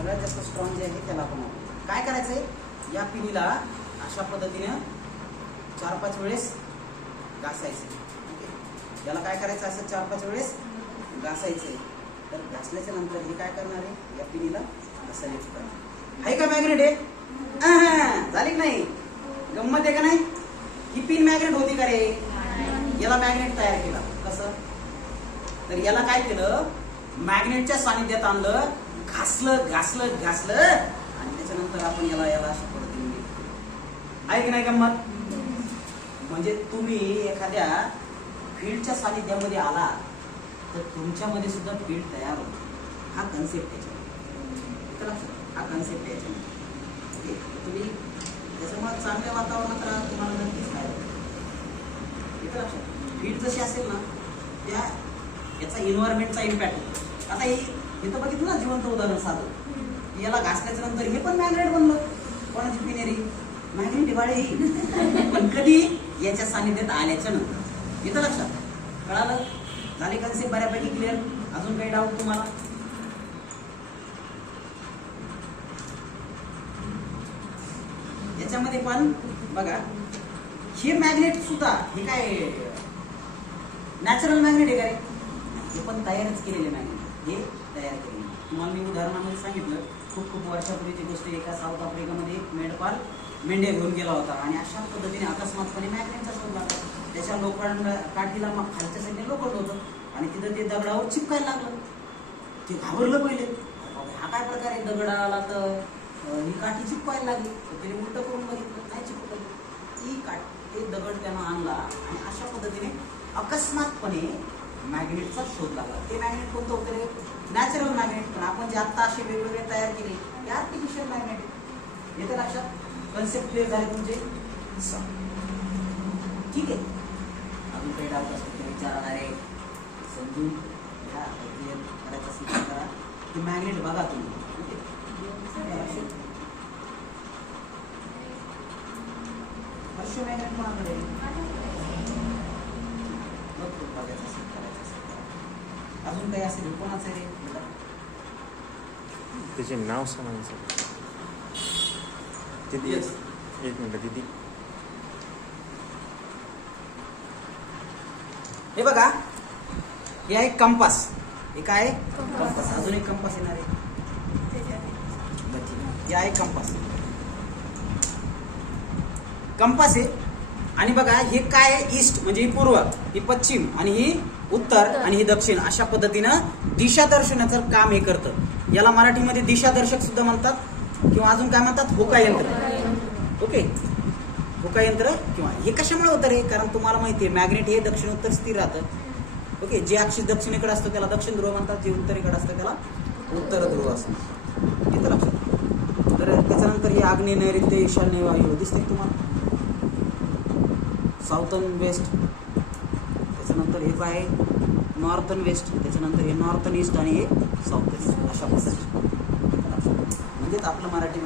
सगळ्यात जास्त स्ट्रॉंग जे आहे त्याला आपण. काय करायचंय? या पिनीला अशा पद्धतीनं चार पाच वेळेस घासायचं. ओके? याला काय करायचं? असं चार पाच वेळेस घासायचंय. तर घासल्याच्या नंतर हे काय करणार आहे? या पिनीला लिफ्ट करणार. आहे का मॅग्नेट आहे झाली की नाही? गंमत आहे का नाही? ही पिन मॅग्नेट होती का रे? याला मॅग्नेट तयार केला. कसं? तर याला काय केलं? मॅग्नेटच्या सानिध्यात आणलं घासलं घासलं घासलं आणि त्याच्यानंतर आपण याला याला अशा परत लिफ्ट आहे की नाही गंमत? म्हणजे तुम्ही एखाद्या फील्डच्या सानिध्यामध्ये आला तर तुमच्यामध्ये सुद्धा फील्ड तयार होतो. हा कन्सेप्ट त्याच्या हा कन्सेप्ट आहे याच्यामध्ये तुम्ही त्याच्यामुळे चांगल्या वातावरणात राहा तुम्हाला नक्कीच काय फील्ड जशी असेल ना त्या याचा इन्व्हायरमेंटचा इम्पॅक्ट होतो. आता हे तर बघितलं ना जिवंत उदाहरण साधं. याला घासल्याच्या नंतर हे पण मॅग्नेट बनलं. कोणाची पिनेरी मॅग्नेट वाढे पण कधी याच्या सानिध्यात आल्याच्यानंतर. येतं लक्षात. कळालं? झाले कन्सेप्ट बऱ्यापैकी क्लिअर अजून काही डाऊट तुम्हाला? याच्यामध्ये पण बघा हे मॅग्नेट सुद्धा हे काय नॅचरल मॅग्नेट आहे का रे? हे पण तयारच केलेले नाही हे तयार केले तुम्हाला मी उदाहरणामध्ये सांगितलं खूप खूप वर्षापूर्वीची गोष्ट एका साऊथ आफ्रिकामध्ये एक मेंढपाळ मेंढ्या घेऊन गेला होता आणि अशा पद्धतीने अकस्मातपणे मॅग्नेटचा शोध लागला त्याच्या लोकांना काठीला मग खालच्या साईडने लोखंड होतं आणि तिथं ते दगडावर चिपकायला लागलं. ते घाबरलं पहिले. हा काय प्रकार आहे? दगडाला तर ही काठी चिपकायला लागली. तर त्याने उलटं करून बघितलं नाही चिपकलं ती काठ ते दगड त्यानं आणला आणि अशा पद्धतीने अकस्मातपणे मॅग्नेटचा शोध लागला. ते मॅग्नेट कोणतं होतं रे? नॅचरल मॅग्नेट पण आपण जे आत्ता असे वेगवेगळे तयार केले ते आर्टिफिशियल मॅग्नेट येतं लक्षात? कन्सेप्ट क्लिअर झाले तुमचे? ठीक आहे. अजून काही डाऊट असतील ते विचारा डायरेक्ट समजून घ्या. करायचं करा. ते मॅग्नेट बघा तुम्ही. हर्ष मॅग्नेट कोणाकडे बघायचं असेल करायचं असेल करा. अजून काही असेल कोणाचं रे? त्याचे नाव सांगा सर दिदी. एक मिनिट दिदी हे बघा हे आहे कंपास हे काय आहे? कंपास अजून एक कंपास येणार आहे. हे आहे कंपास कंपास आहे आणि बघा हे काय आहे? ईस्ट म्हणजे ही पूर्व ही पश्चिम आणि ही उत्तर आणि ही दक्षिण अशा पद्धतीनं दिशा दर्शनाचं काम हे करतं. याला मराठीमध्ये दिशादर्शक सुद्धा म्हणतात. किंवा अजून काय म्हणतात? होका यंत्र. ओके? होका यंत्र किंवा हे कशामुळे होतं रे? कारण तुम्हाला माहिती आहे मॅग्नेट हे दक्षिण उत्तर स्थिर राहतं. ओके? जे अक्षी दक्षिणेकडे असतं त्याला दक्षिण ध्रुव म्हणतात. जे उत्तरेकडे असतं त्याला उत्तर ध्रुव असतं. लक्षात तर त्याच्यानंतर हे आग्नेय नैऋत्य ईशान्य वायू दिसते तुम्हाला? साऊथर्न वेस्ट त्याच्यानंतर हे काय आहे? नॉर्थन वेस्ट त्याच्यानंतर हे नॉर्थन ईस्ट आणि हे साऊथ वेस्ट अशा पद्धतीने म्हणजेच आपलं मराठी